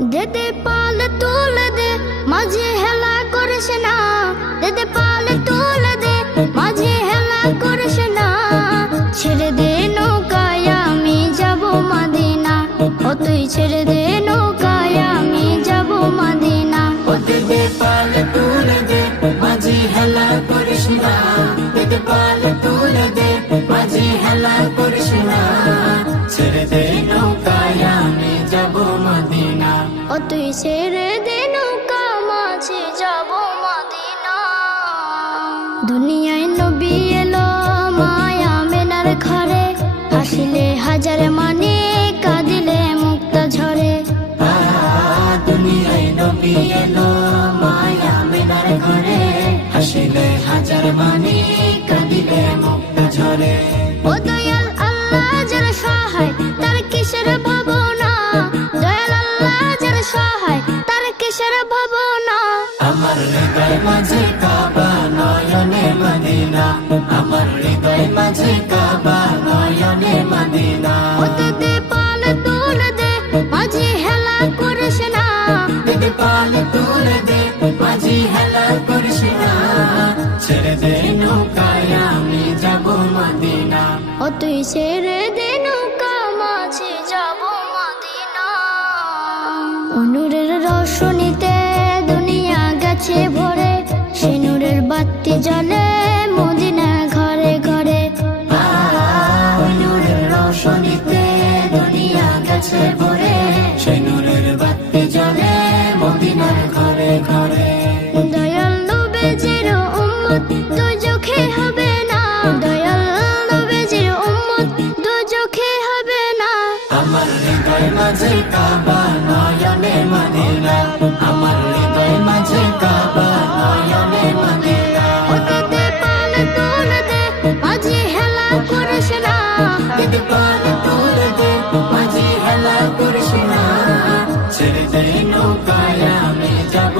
দেদে পাল তুলে দে মাঝে হেলা করিস না, দেদে পাল তুলে দে মাঝে হেলা করিস না। ছেড়ে দে নৌকায় আমি যাব মদিনা, ও তুই ছেড়ে দে নৌকায় আমি যাব মদিনা। ও দেদে পাল তুলে দে মাঝে হেলা করিস না, দেদে পাল তুলে দে মাঝে হেলা করিস না। ছেড়ে দে নৌকায় আমি যাব মদিনা, ও তুই ছেড়ে দে নৌকা মাঝে যাব মদিনা। দুনিয়ায় নবী এলো মায়া মেনার ঘরে, হাসিলে হাজার মানে কাঁদিলে মুক্তা ঝরে। দুনিয়ায় নবী এলো মায়া মেনার ঘরে, হাসিলে হাজার মানে কাঁদিলে মুক্তা ঝরে। ও দয়াল আল্লাহ যার সহায় তার কিসের ভাবনা, দয়াল আল্লাহ যার সহায় তার কিসের ভাবনা। আমার হৃদয় মাঝে কাবা নয়নে মদিনা, আমার হৃদয় মাঝে কাবা নয়নে মদিনা। ও দেদে পাল তুলে দে মাঝে হেলা করিস না, দেদে পাল তুলে দে মাঝি হেলা করিস না। ছেড়ে দে নৌকায় আমি যাব মদিনা, ও তুই ছেড়ে দে নৌকা মাঝে যাব মদিনা। নূরের রোশনীতে দুনিয়া গেছে ভরে, সে নূরের বাতি জ্বলে মদিনা ঘরে ঘরে। নূরের রোশনীতে দুনিয়া গেছে ভরে, সে নূরের বাতি জ্বলে মদিনার ঘরে ঘরে। দয়াল নবীজির উম্মত দুজখে হবে না, দয়াল নবীজির উম্মত দুজখে হবে না। আমার হৃদয় মাঝে কাবা নয়নে মদিনা, আমার হৃদয় মাঝে কাবা নয়নে মদিনা। ও দেদে পাল তুলে দে মাঝে হেলা করিস না, দেদে পাল তুলে দে মাঝি হেলা করিস না। ছেড়ে দে নৌকায় আমি যাব